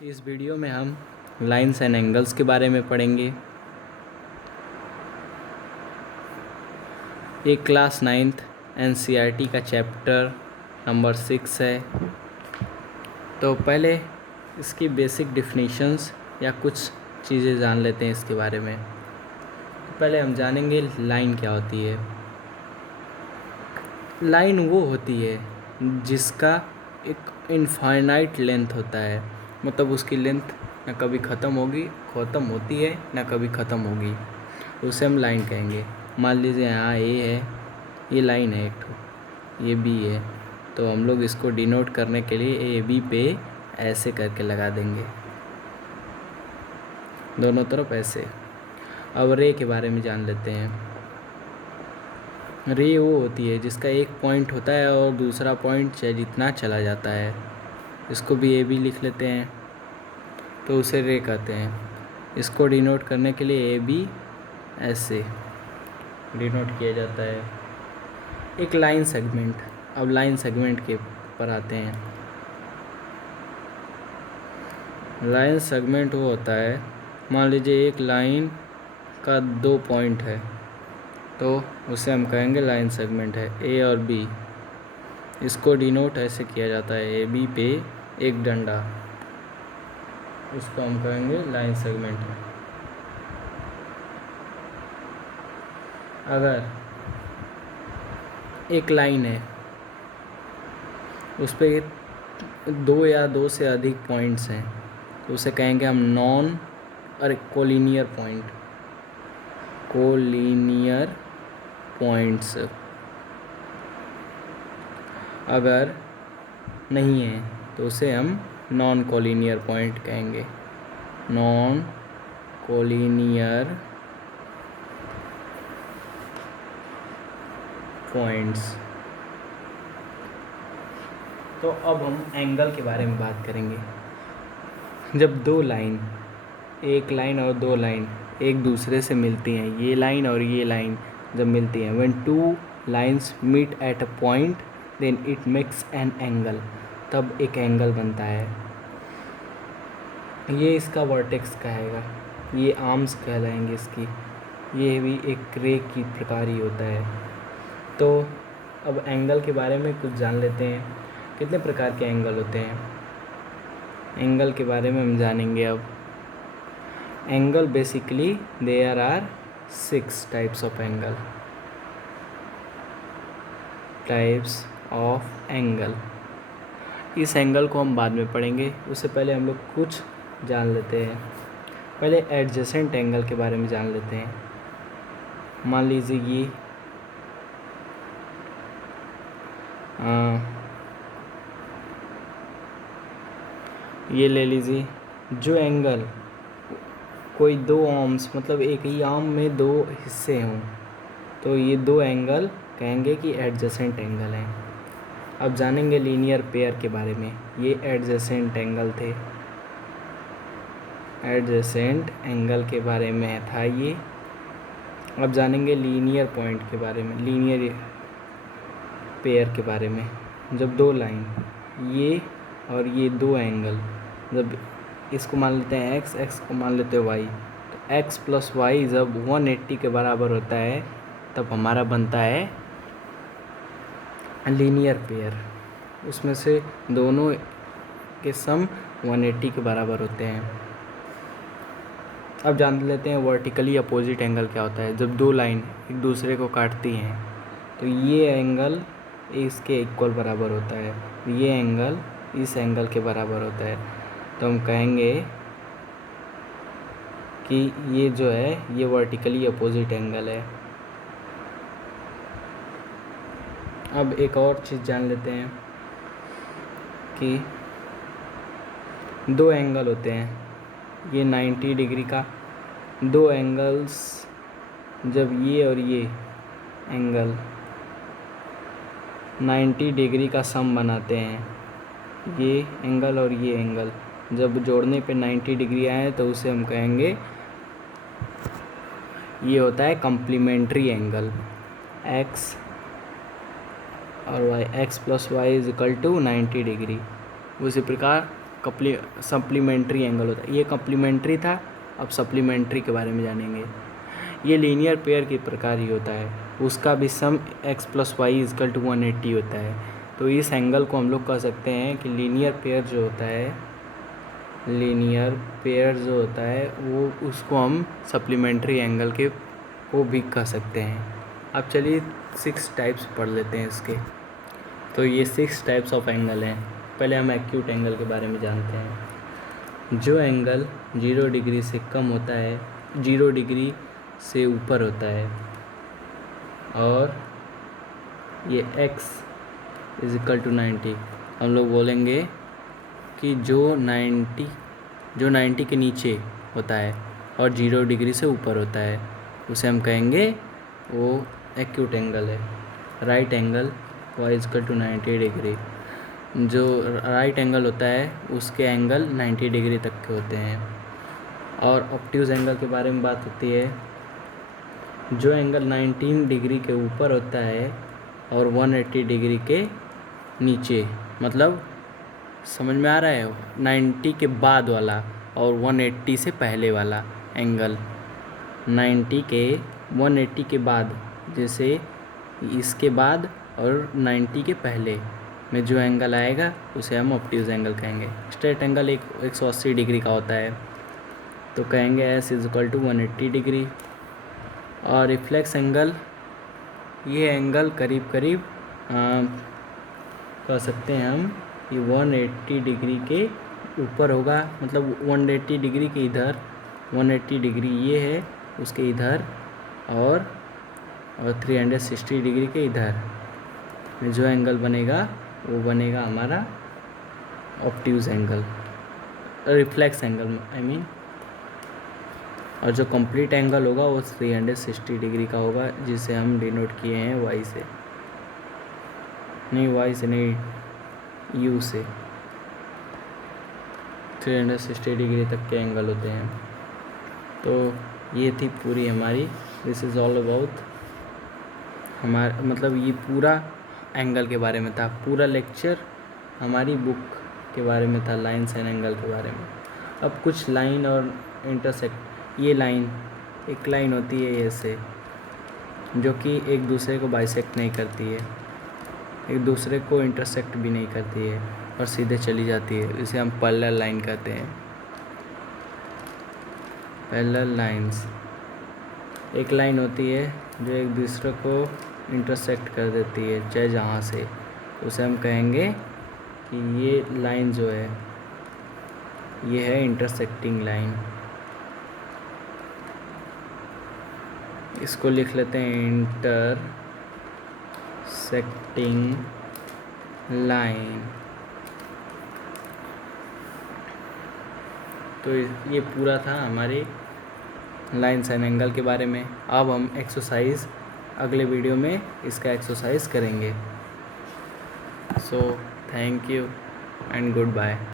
इस वीडियो में हम लाइंस एंड एंगल्स के बारे में पढ़ेंगे। ये क्लास 9th एनसीईआरटी का चैप्टर नंबर 6 है। तो पहले इसकी बेसिक डिफिनीशंस या कुछ चीज़ें जान लेते हैं इसके बारे में। पहले हम जानेंगे लाइन क्या होती है। लाइन वो होती है जिसका एक इनफाइनाइट लेंथ होता है, मतलब उसकी लेंथ ना कभी ख़त्म होती है ना कभी ख़त्म होगी, उसे हम लाइन कहेंगे। मान लीजिए यहाँ ए है, ये लाइन है एक ठो, ये बी है, तो हम लोग इसको डिनोट करने के लिए ए बी पे ऐसे करके लगा देंगे, दोनों तरफ ऐसे। अब रे के बारे में जान लेते हैं। रे वो होती है जिसका एक पॉइंट होता है और दूसरा पॉइंट चाहे जितना चला जाता है, इसको भी ए बी लिख लेते हैं, तो उसे रे कहते हैं। इसको डिनोट करने के लिए ए बी ऐसे डिनोट किया जाता है। एक लाइन सेगमेंट। अब लाइन सेगमेंट के पर आते हैं। लाइन सेगमेंट वो होता है, मान लीजिए एक लाइन का 2 पॉइंट है, तो उसे हम कहेंगे लाइन सेगमेंट है, ए और बी। इसको डिनोट ऐसे किया जाता है, ए बी पे एक डंडा, उसको हम कहेंगे लाइन सेगमेंट है। अगर एक लाइन है, उस पर 2 या 2 से अधिक पॉइंट्स हैं, तो उसे कहेंगे हम नॉन और कोलिनियर पॉइंट, कोलिनियर पॉइंट्स। अगर नहीं है तो उसे हम नॉन कोलिनियर पॉइंट कहेंगे, नॉन कोलिनियर पॉइंट्स। तो अब हम एंगल के बारे में बात करेंगे। जब दो लाइन, एक लाइन और दो लाइन एक दूसरे से मिलती हैं, ये लाइन और ये लाइन जब मिलती हैं, when two lines meet at a point then it makes an angle, तब एक एंगल बनता है। ये इसका वर्टेक्स कहेगा, ये आर्म्स कहलाएंगे इसकी, ये भी एक रे की प्रकार ही होता है। तो अब एंगल के बारे में कुछ जान लेते हैं। कितने प्रकार के एंगल होते हैं, एंगल के बारे में हम जानेंगे अब। Angle basically there are 6 types of angle, types of angle. इस एंगल को हम बाद में पढ़ेंगे, उससे पहले हम लोग कुछ जान लेते हैं। पहले एडजेसेंट एंगल के बारे में जान लेते हैं। मान लीजिए ये ले लीजिए, जो एंगल कोई 2 आर्म्स, मतलब एक ही आर्म में 2 हिस्से हों, तो ये 2 एंगल कहेंगे कि एडजेसेंट एंगल हैं। अब जानेंगे लीनियर पेयर के बारे में। ये एडजेसेंट एंगल थे, एडजेसेंट एंगल के बारे में था ये। अब जानेंगे लीनियर पॉइंट के बारे में, लीनियर पेयर के बारे में। जब 2 लाइन, ये और ये 2 एंगल, जब इसको मान लेते हैं एक्स, एक्स को मान लेते हैं वाई, तो एक्स प्लस वाई जब 180 के बराबर होता है, तब हमारा बनता है लीनियर पेयर। उसमें से दोनों के सम 180 के बराबर होते हैं। अब जान लेते हैं वर्टिकली अपोजिट एंगल क्या होता है। जब 2 लाइन एक दूसरे को काटती हैं, तो ये एंगल इसके इक्वल बराबर होता है, ये एंगल इस एंगल के बराबर होता है, तो हम कहेंगे कि ये जो है ये वर्टिकली अपोजिट एंगल है। अब एक और चीज़ जान लेते हैं कि 2 एंगल होते हैं, ये 90 डिग्री का 2 एंगल्स, जब ये और ये एंगल 90 डिग्री का सम बनाते हैं, ये एंगल और ये एंगल जब जोड़ने पे 90 डिग्री आए, तो उसे हम कहेंगे, ये होता है कम्प्लीमेंट्री एंगल। एक्स और Y, X plus Y is equal to 90 degree. उसी प्रकार सप्लीमेंट्री एंगल होता है। ये कम्प्लीमेंट्री था, अब सप्लीमेंट्री के बारे में जानेंगे। ये लीनियर पेयर के प्रकार ही होता है, उसका भी सम x + y = 180 होता है। तो इस एंगल को हम लोग कह सकते हैं कि लीनियर पेयर जो होता है वो उसको हम सप्लीमेंट्री एंगल को भी कह सकते हैं। अब चलिए 6 टाइप्स पढ़ लेते हैं इसके। तो ये 6 टाइप्स ऑफ एंगल हैं। पहले हम एक्यूट एंगल के बारे में जानते हैं। जो एंगल 0 डिग्री से कम होता है, 0 डिग्री से ऊपर होता है, और ये x = 90, हम लोग बोलेंगे कि जो 90 के नीचे होता है और 0 डिग्री से ऊपर होता है, उसे हम कहेंगे वो एक्यूट एंगल है। राइट एंगल y = 90 डिग्री, जो राइट एंगल होता है उसके एंगल 90 डिग्री तक के होते हैं। और ऑब्ट्यूज एंगल के बारे में बात होती है। जो एंगल 19 डिग्री के ऊपर होता है और 180 डिग्री के नीचे, मतलब समझ में आ रहा है, 90 के बाद वाला और 180 से पहले वाला एंगल, 90 के 180 के बाद, जैसे इसके बाद और 90 के पहले में जो एंगल आएगा उसे हम ऑब्ट्यूज एंगल कहेंगे। स्ट्रेट एंगल 180 डिग्री का होता है, तो कहेंगे s = 180 डिग्री। और रिफ्लेक्स एंगल, ये एंगल करीब करीब कह सकते हैं हम कि 180 डिग्री के ऊपर होगा, मतलब 180 डिग्री के इधर, 180 डिग्री ये है उसके इधर, और 360 डिग्री के इधर में जो एंगल बनेगा वो बनेगा हमारा obtuse angle, reflex angle I mean. और जो कंप्लीट एंगल होगा वो 360 डिग्री का होगा, जिसे हम डिनोट किए हैं y से नहीं, u से। 360 डिग्री तक के एंगल होते हैं। तो ये थी पूरी हमारी, दिस इज़ ऑल अबाउट हमारा, मतलब ये पूरा एंगल के बारे में था। पूरा लेक्चर हमारी बुक के बारे में था, लाइन्स एंड एंगल के बारे में। अब कुछ लाइन और इंटरसेक्ट, ये लाइन, एक लाइन होती है ऐसे, जो कि एक दूसरे को बाइसेक्ट नहीं करती है, एक दूसरे को इंटरसेक्ट भी नहीं करती है और सीधे चली जाती है, इसे हम पैरेलल लाइन कहते हैं। पैरेलल लाइंस, एक लाइन होती है जो एक दूसरे को इंटरसेक्ट कर देती है चाहे जहाँ से, उसे हम कहेंगे कि ये लाइन जो है ये है इंटरसेक्टिंग लाइन। इसको लिख लेते हैं इंटरसेक्टिंग लाइन। तो ये पूरा था हमारे लाइन्स एंड एंगल के बारे में। अब हम एक्सरसाइज अगले वीडियो में इसका एक्सरसाइज करेंगे। So thank you and good bye.